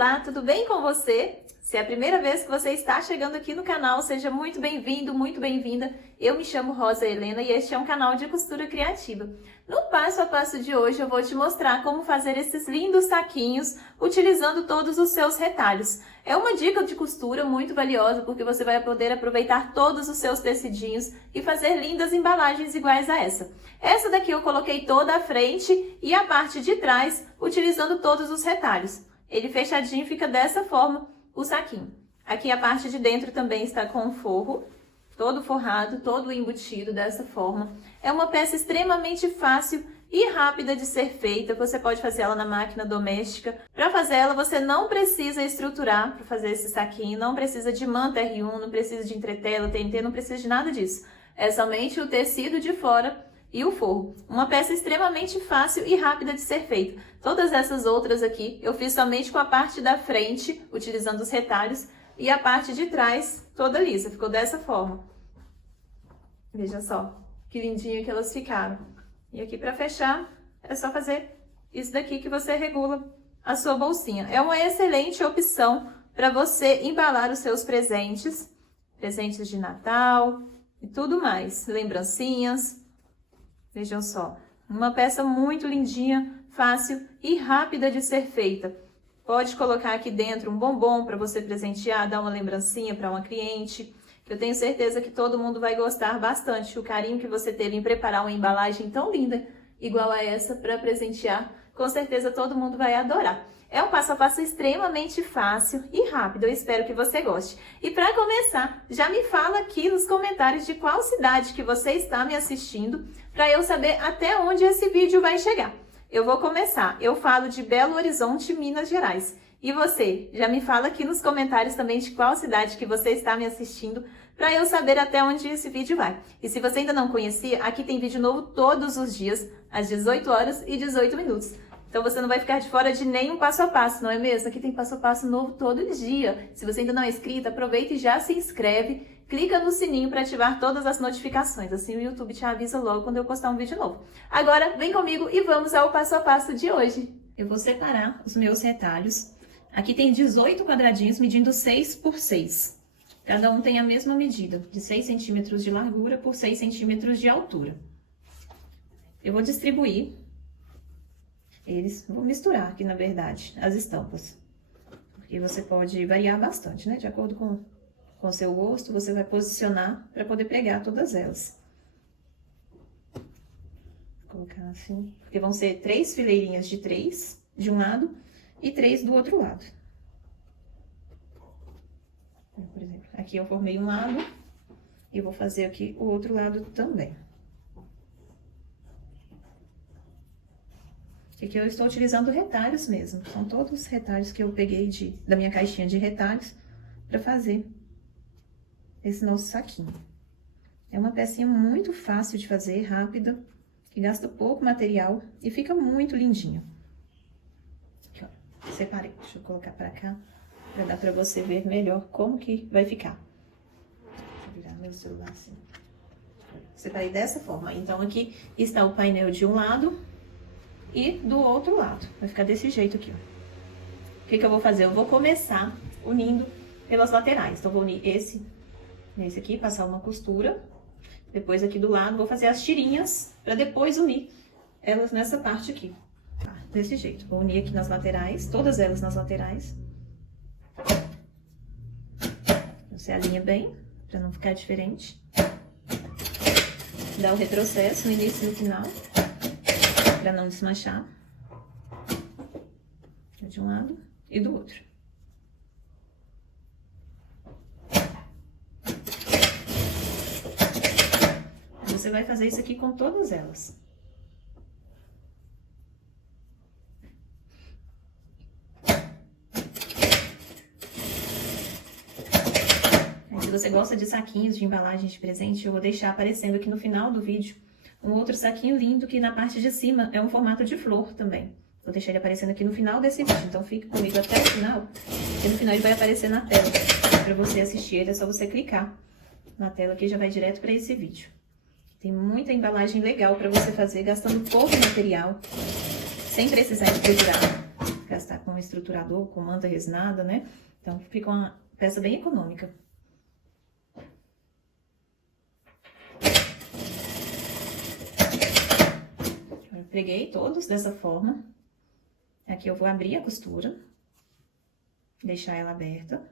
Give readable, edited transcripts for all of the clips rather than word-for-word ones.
Olá, tudo bem com você? Se é a primeira vez que você está chegando aqui no canal, seja muito bem-vindo, muito bem-vinda. Eu me chamo Rosa Helena e este é um canal de costura criativa. No passo a passo de hoje eu vou te mostrar como fazer esses lindos saquinhos utilizando todos os seus retalhos. É uma dica de costura muito valiosa porque você vai poder aproveitar todos os seus tecidinhos e fazer lindas embalagens iguais a essa. Essa daqui eu coloquei toda a frente e a parte de trás utilizando todos os retalhos. Ele fechadinho fica dessa forma o saquinho. Aqui a parte de dentro também está com forro, todo forrado, todo embutido dessa forma. É uma peça extremamente fácil e rápida de ser feita. Você pode fazer ela na máquina doméstica. Para fazer ela, você não precisa estruturar para fazer esse saquinho, não precisa de manta R1, não precisa de entretela, TNT, não precisa de nada disso. É somente o tecido de fora e o forro. Uma peça extremamente fácil e rápida de ser feita. Todas essas outras aqui eu fiz somente com a parte da frente, utilizando os retalhos, e a parte de trás toda lisa. Ficou dessa forma. Veja só que lindinho que elas ficaram. E aqui para fechar, é só fazer isso daqui que você regula a sua bolsinha. É uma excelente opção para você embalar os seus presentes, presentes de Natal e tudo mais, lembrancinhas. Vejam só, uma peça muito lindinha, fácil e rápida de ser feita. Pode colocar aqui dentro um bombom para você presentear, dar uma lembrancinha para uma cliente. Eu tenho certeza que todo mundo vai gostar bastante. O carinho que você teve em preparar uma embalagem tão linda, igual a essa, para presentear, com certeza todo mundo vai adorar. É um passo a passo extremamente fácil e rápido, eu espero que você goste. E para começar, já me fala aqui nos comentários de qual cidade que você está me assistindo, para eu saber até onde esse vídeo vai chegar. Eu vou começar, eu falo de Belo Horizonte, Minas Gerais. E você, já me fala aqui nos comentários também de qual cidade que você está me assistindo, para eu saber até onde esse vídeo vai. E se você ainda não conhecia, aqui tem vídeo novo todos os dias, às 18 horas e 18 minutos. Então você não vai ficar de fora de nenhum passo a passo, não é mesmo? Aqui tem passo a passo novo todo dia. Se você ainda não é inscrito, aproveita e já se inscreve. Clica no sininho para ativar todas as notificações. Assim o YouTube te avisa logo quando eu postar um vídeo novo. Agora, vem comigo e vamos ao passo a passo de hoje. Eu vou separar os meus retalhos. Aqui tem 18 quadradinhos medindo 6 por 6. Cada um tem a mesma medida, de 6 centímetros de largura por 6 centímetros de altura. Eu vou distribuir eles, vou misturar aqui, na verdade, as estampas. Porque você pode variar bastante, né? De acordo com o seu gosto, você vai posicionar para poder pregar todas elas. Vou colocar assim, porque vão ser 3 fileirinhas de 3 de um lado e 3 do outro lado. Por exemplo, aqui eu formei um lado e vou fazer aqui o outro lado também. Aqui eu estou utilizando retalhos mesmo, são todos os retalhos que eu peguei da minha caixinha de retalhos para fazer esse nosso saquinho. É uma pecinha muito fácil de fazer, rápida, que gasta pouco material e fica muito lindinho. Aqui, ó, separei, deixa eu colocar para cá, para dar para você ver melhor como que vai ficar. Deixa eu virar meu celular assim. Separei dessa forma, então aqui está o painel de um lado e do outro lado. Vai ficar desse jeito aqui, ó. O que eu vou fazer? Eu vou começar unindo pelas laterais. Então, vou unir esse aqui, passar uma costura. Depois, aqui do lado, vou fazer as tirinhas para depois unir elas nessa parte aqui. Tá, desse jeito. Vou unir aqui nas laterais, todas elas nas laterais. Você alinha bem, para não ficar diferente. Dá o retrocesso no início e no final, para não desmanchar, de um lado e do outro. Você vai fazer isso aqui com todas elas. Se você gosta de saquinhos de embalagens de presente, eu vou deixar aparecendo aqui no final do vídeo um outro saquinho lindo que na parte de cima é um formato de flor também. Vou deixar ele aparecendo aqui no final desse vídeo, então fique comigo até o final, e no final ele vai aparecer na tela para você assistir. Ele é só você clicar na tela que já vai direto para esse vídeo. Tem muita embalagem legal para você fazer, gastando pouco material, sem precisar de procurar. gastar com estruturador, com manta resinada, né? Então, fica uma peça bem econômica. Eu preguei todos dessa forma. Aqui eu vou abrir a costura, deixar ela aberta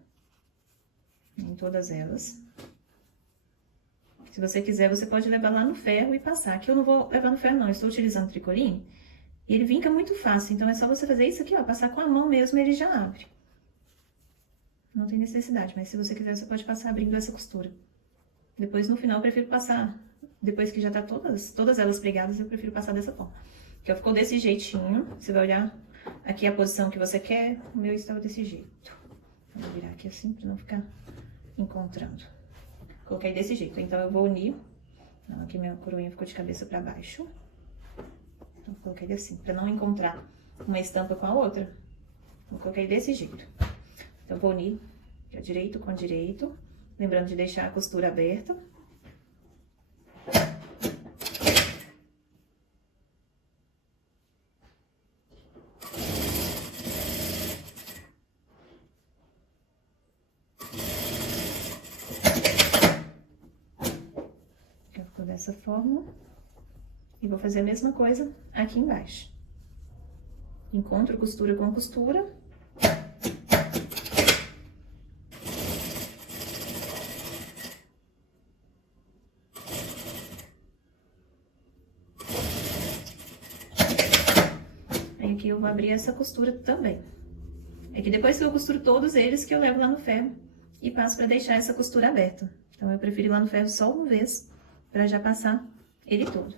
em todas elas. Se você quiser, você pode levar lá no ferro e passar. Aqui eu não vou levar no ferro, não. Eu estou utilizando tricoline e ele vinca muito fácil. Então, é só você fazer isso aqui, ó. Passar com a mão mesmo, ele já abre. Não tem necessidade, mas se você quiser, você pode passar abrindo essa costura. Depois, no final, eu prefiro passar... Depois que já tá todas elas pregadas, eu prefiro passar dessa forma. Aqui, ó, ficou desse jeitinho. Você vai olhar aqui a posição que você quer. O meu estava desse jeito. Vou virar aqui assim, pra não ficar encontrando. Coloquei desse jeito, então eu vou unir. Não, aqui minha coroinha ficou de cabeça pra baixo. Então, coloquei assim, pra não encontrar uma estampa com a outra. Eu coloquei desse jeito. Então, eu vou unir aqui, ó, direito com direito. Lembrando de deixar a costura aberta. Dessa forma, e vou fazer a mesma coisa aqui embaixo. Encontro costura com costura. Aí aqui eu vou abrir essa costura também. É que depois que eu costuro todos eles, que eu levo lá no ferro e passo para deixar essa costura aberta. Então, eu prefiro ir lá no ferro só uma vez, para já passar ele todo.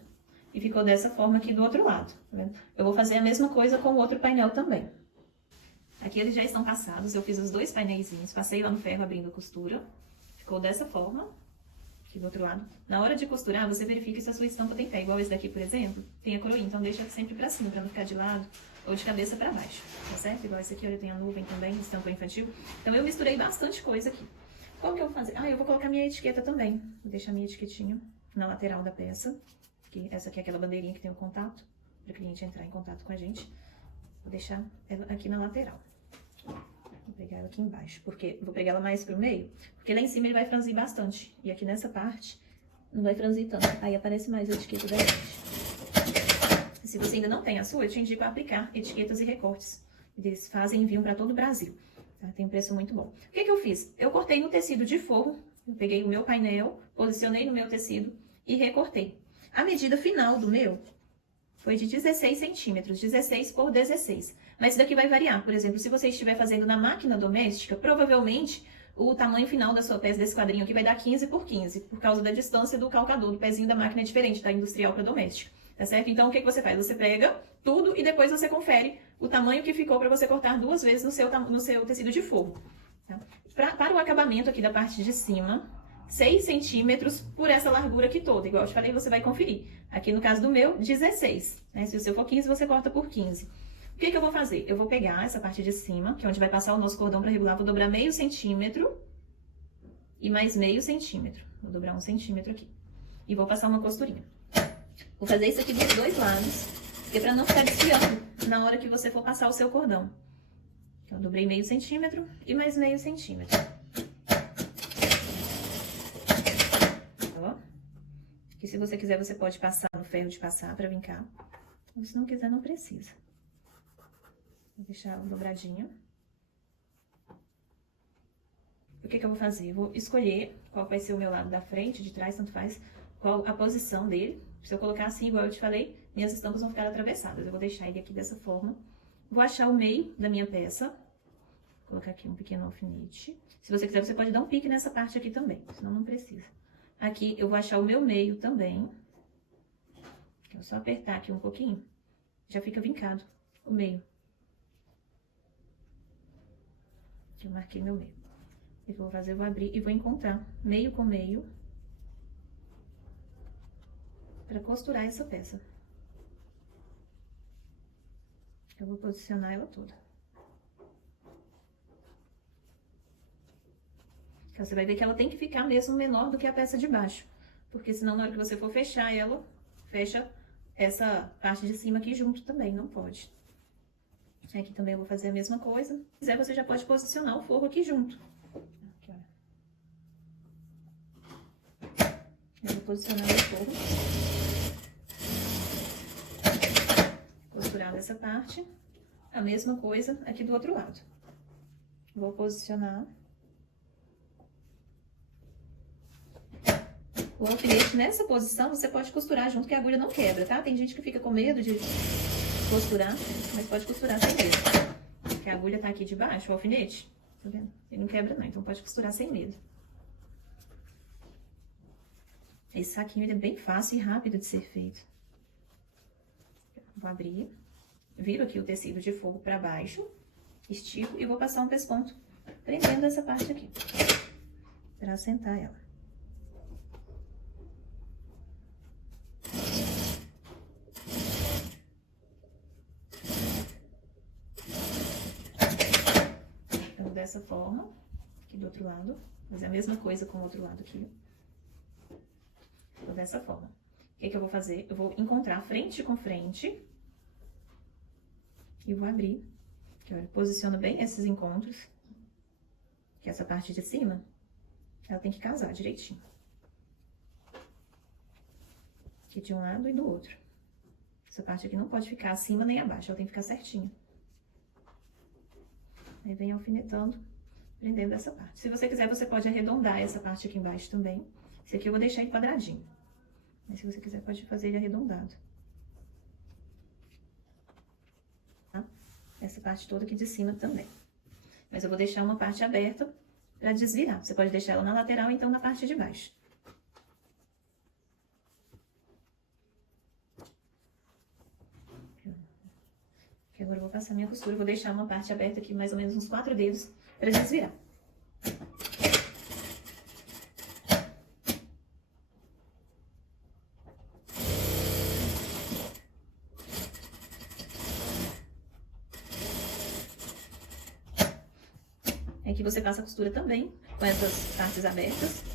E ficou dessa forma aqui do outro lado, tá vendo? Eu vou fazer a mesma coisa com o outro painel também. Aqui eles já estão passados, eu fiz os dois painéisinhos, passei lá no ferro abrindo a costura. Ficou dessa forma, aqui do outro lado. Na hora de costurar, você verifica se a sua estampa tem pé, igual esse daqui, por exemplo, tem a coroinha, então deixa sempre pra cima, pra não ficar de lado ou de cabeça pra baixo, tá certo? Igual esse aqui, olha, tem a nuvem também, estampa infantil. Então eu misturei bastante coisa aqui. Qual que eu vou fazer? Ah, eu vou colocar minha etiqueta também. Vou deixar minha etiquetinha na lateral da peça. Essa aqui é aquela bandeirinha que tem o contato, para o cliente entrar em contato com a gente. Vou deixar ela aqui na lateral. Vou pegar ela aqui embaixo, porque vou pegar ela mais pro meio, porque lá em cima ele vai franzir bastante. E aqui nessa parte não vai franzir tanto. Aí aparece mais a etiqueta da gente. Se você ainda não tem a sua, eu te indico a aplicar etiquetas e recortes. Eles fazem e enviam para todo o Brasil. Tá? Tem um preço muito bom. O que que eu fiz? Eu cortei no tecido de forro. Eu peguei o meu painel, posicionei no meu tecido e recortei. A medida final do meu foi de 16 centímetros, 16 por 16. Mas isso daqui vai variar. Por exemplo, se você estiver fazendo na máquina doméstica, provavelmente o tamanho final da sua peça desse quadrinho aqui vai dar 15 por 15, por causa da distância do calcador, do pezinho da máquina é diferente, da industrial para doméstica. Tá certo? Então, o que que você faz? Você prega tudo e depois você confere o tamanho que ficou para você cortar duas vezes no seu tecido de forro. Tá? Para o acabamento aqui da parte de cima, 6 centímetros por essa largura aqui toda. Igual eu te falei, você vai conferir. Aqui no caso do meu, 16. Né? Se o seu for 15, você corta por 15. O que que eu vou fazer? Eu vou pegar essa parte de cima, que é onde vai passar o nosso cordão para regular. Vou dobrar meio centímetro e mais meio centímetro. Vou dobrar 1 centímetro aqui. E vou passar uma costurinha. Vou fazer isso aqui dos dois lados, que é para não ficar desfiando na hora que você for passar o seu cordão. Então, eu dobrei meio centímetro e mais meio centímetro. Ó. Que se você quiser, você pode passar no ferro de passar para vincar. Ou se não quiser, não precisa. Vou deixar dobradinho. O que que eu vou fazer? Eu vou escolher qual vai ser o meu lado da frente, de trás, tanto faz, qual a posição dele. Se eu colocar assim, igual eu te falei, minhas estampas vão ficar atravessadas. Eu vou deixar ele aqui dessa forma. Vou achar o meio da minha peça. Vou colocar aqui um pequeno alfinete. Se você quiser, você pode dar um pique nessa parte aqui também, senão não precisa. Aqui eu vou achar o meu meio também. É só apertar aqui um pouquinho, já fica vincado o meio. Aqui eu marquei meu meio. O que eu vou fazer? Eu vou abrir e vou encontrar meio com meio para costurar essa peça. Eu vou posicionar ela toda. Então, você vai ver que ela tem que ficar mesmo menor do que a peça de baixo. Porque senão, na hora que você for fechar ela, fecha essa parte de cima aqui junto também, não pode. Aqui também eu vou fazer a mesma coisa. Se quiser, você já pode posicionar o forro aqui junto. Aqui, olha. Eu vou posicionar o forro. Costurar dessa parte. A mesma coisa aqui do outro lado. Vou posicionar. O alfinete nessa posição você pode costurar junto que a agulha não quebra, tá? Tem gente que fica com medo de costurar, mas pode costurar sem medo. Porque a agulha tá aqui de baixo, o alfinete, tá vendo? Ele não quebra não, então pode costurar sem medo. Esse saquinho ele é bem fácil e rápido de ser feito. Vou abrir, viro aqui o tecido de fogo pra baixo, estico e vou passar um pesponto prendendo essa parte aqui, pra assentar ela. Dessa forma, aqui do outro lado, fazer a mesma coisa com o outro lado aqui. Então, dessa forma. O que que eu vou fazer? Eu vou encontrar frente com frente e vou abrir. Aqui, olha, posiciono bem esses encontros, que essa parte de cima, ela tem que casar direitinho. Aqui de um lado e do outro. Essa parte aqui não pode ficar acima nem abaixo, ela tem que ficar certinha. Aí vem alfinetando, prendendo essa parte. Se você quiser, você pode arredondar essa parte aqui embaixo também. Esse aqui eu vou deixar em quadradinho. Mas se você quiser, pode fazer ele arredondado. Tá? Essa parte toda aqui de cima também. Mas eu vou deixar uma parte aberta para desvirar. Você pode deixar ela na lateral, ou então na parte de baixo. Agora eu vou passar minha costura, vou deixar uma parte aberta aqui, mais ou menos uns 4 dedos, para desvirar. Aqui você passa a costura também, com essas partes abertas.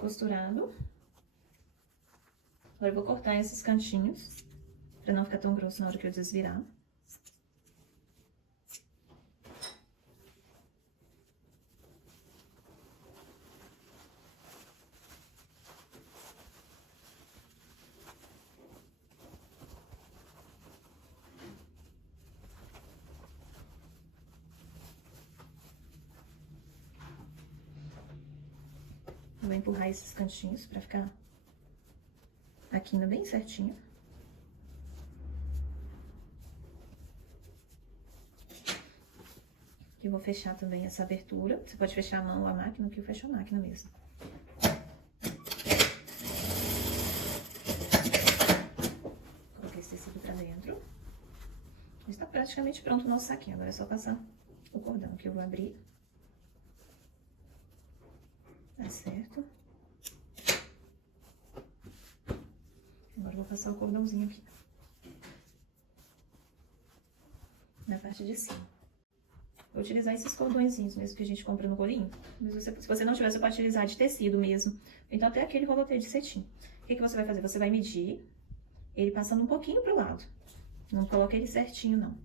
Costurado. Agora eu vou cortar esses cantinhos, pra não ficar tão grosso na hora que eu desvirar. Vou empurrar esses cantinhos pra ficar a quina bem certinho. Aqui eu vou fechar também essa abertura. Você pode fechar a mão ou a máquina, que eu fecho a máquina mesmo. Coloquei esse tecido pra dentro. Está praticamente pronto o nosso saquinho. Agora é só passar o cordão que eu vou abrir. Tá certo. Agora eu vou passar o cordãozinho aqui. Na parte de cima. Vou utilizar esses cordõezinhos mesmo que a gente compra no rolinho. Mas se você não tiver, você pode utilizar de tecido mesmo. Então até aquele rolotê de cetim. O que que você vai fazer? Você vai medir ele passando um pouquinho pro lado. Não coloca ele certinho, não.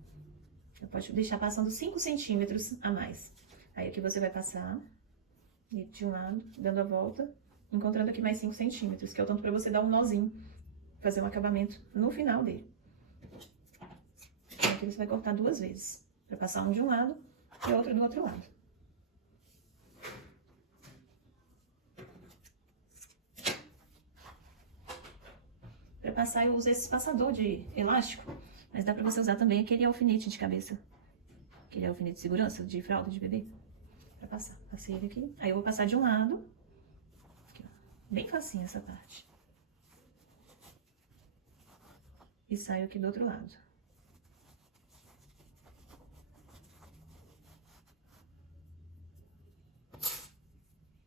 Você pode deixar passando 5 centímetros a mais. Aí aqui você vai passar de um lado, dando a volta, encontrando aqui mais 5 centímetros, que é o tanto pra você dar um nozinho, fazer um acabamento no final dele. Aqui você vai cortar 2 vezes, pra passar um de um lado e outro do outro lado. Pra passar eu uso esse passador de elástico, mas dá pra você usar também aquele alfinete de cabeça, aquele alfinete de segurança, de fralda de bebê. Pra passar. Passei ele aqui. Aí eu vou passar de um lado. Aqui, ó. Bem facinho essa parte. E saio aqui do outro lado.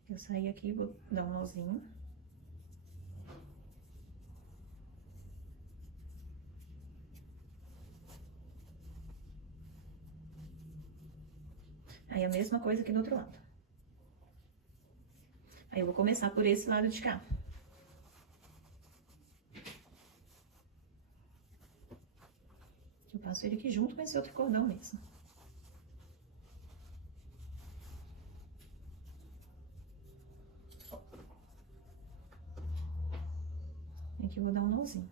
Eu saí aqui, vou dar um nozinho. mesma coisa aqui do outro lado. Aí eu vou começar por esse lado de cá. Eu passo ele aqui junto com esse outro cordão mesmo. Aqui eu vou dar um nozinho.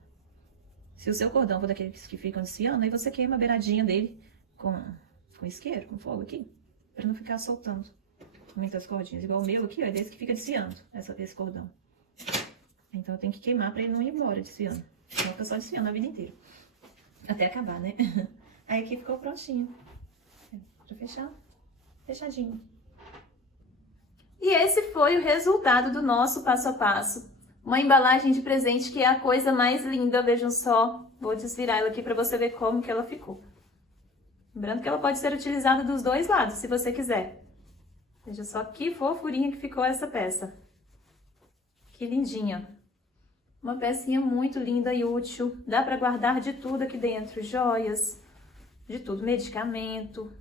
Se o seu cordão for daqueles que ficam desfiando, aí você queima a beiradinha dele com isqueiro, com fogo aqui, pra não ficar soltando muitas cordinhas. Igual o meu aqui, ó, é desse que fica desfiando, esse cordão. Então eu tenho que queimar pra ele não ir embora desfiando. Então fica só desfiando a vida inteira. Até acabar, né? Aí aqui ficou prontinho. Pra fechar, fechadinho. E esse foi o resultado do nosso passo a passo. Uma embalagem de presente que é a coisa mais linda, vejam só. Vou desvirar ela aqui para você ver como que ela ficou. Lembrando que ela pode ser utilizada dos dois lados, se você quiser. Veja só que fofurinha que ficou essa peça. Que lindinha. Uma pecinha muito linda e útil. Dá para guardar de tudo aqui dentro, joias, de tudo, medicamento,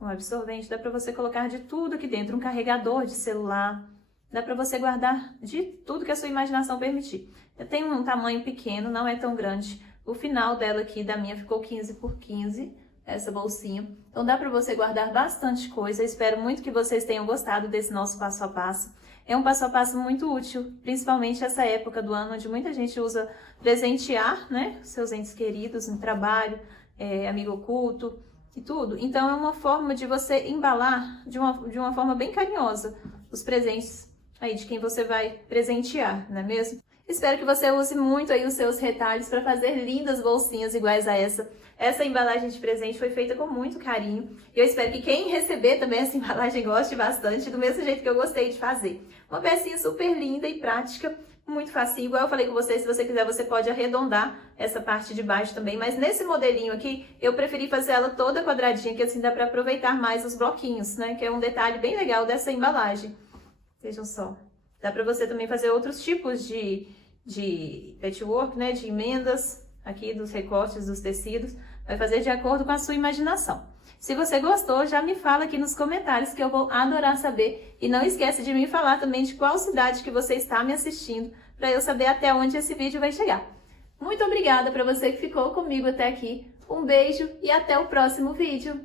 um absorvente. Dá para você colocar de tudo aqui dentro, um carregador de celular. Dá para você guardar de tudo que a sua imaginação permitir. Eu tenho um tamanho pequeno, não é tão grande. O final dela aqui, da minha, ficou 15 por 15, essa bolsinha. Então dá para você guardar bastante coisa. Eu espero muito que vocês tenham gostado desse nosso passo a passo. É um passo a passo muito útil, principalmente essa época do ano, onde muita gente usa presentear, né, seus entes queridos no trabalho, amigo oculto e tudo. Então é uma forma de você embalar de uma forma bem carinhosa os presentes aí de quem você vai presentear, não é mesmo? Espero que você use muito aí os seus retalhos para fazer lindas bolsinhas iguais a essa. Essa embalagem de presente foi feita com muito carinho. E eu espero que quem receber também essa embalagem goste bastante, do mesmo jeito que eu gostei de fazer. Uma pecinha super linda e prática, muito facinho. Igual eu falei com você, se você quiser, você pode arredondar essa parte de baixo também. Mas nesse modelinho aqui, eu preferi fazer ela toda quadradinha, que assim dá para aproveitar mais os bloquinhos, né? Que é um detalhe bem legal dessa embalagem. Vejam só. Dá para você também fazer outros tipos de patchwork, né? De emendas aqui dos recortes dos tecidos. Vai fazer de acordo com a sua imaginação. Se você gostou, já me fala aqui nos comentários que eu vou adorar saber. E não esquece de me falar também de qual cidade que você está me assistindo, para eu saber até onde esse vídeo vai chegar. Muito obrigada para você que ficou comigo até aqui. Um beijo e até o próximo vídeo.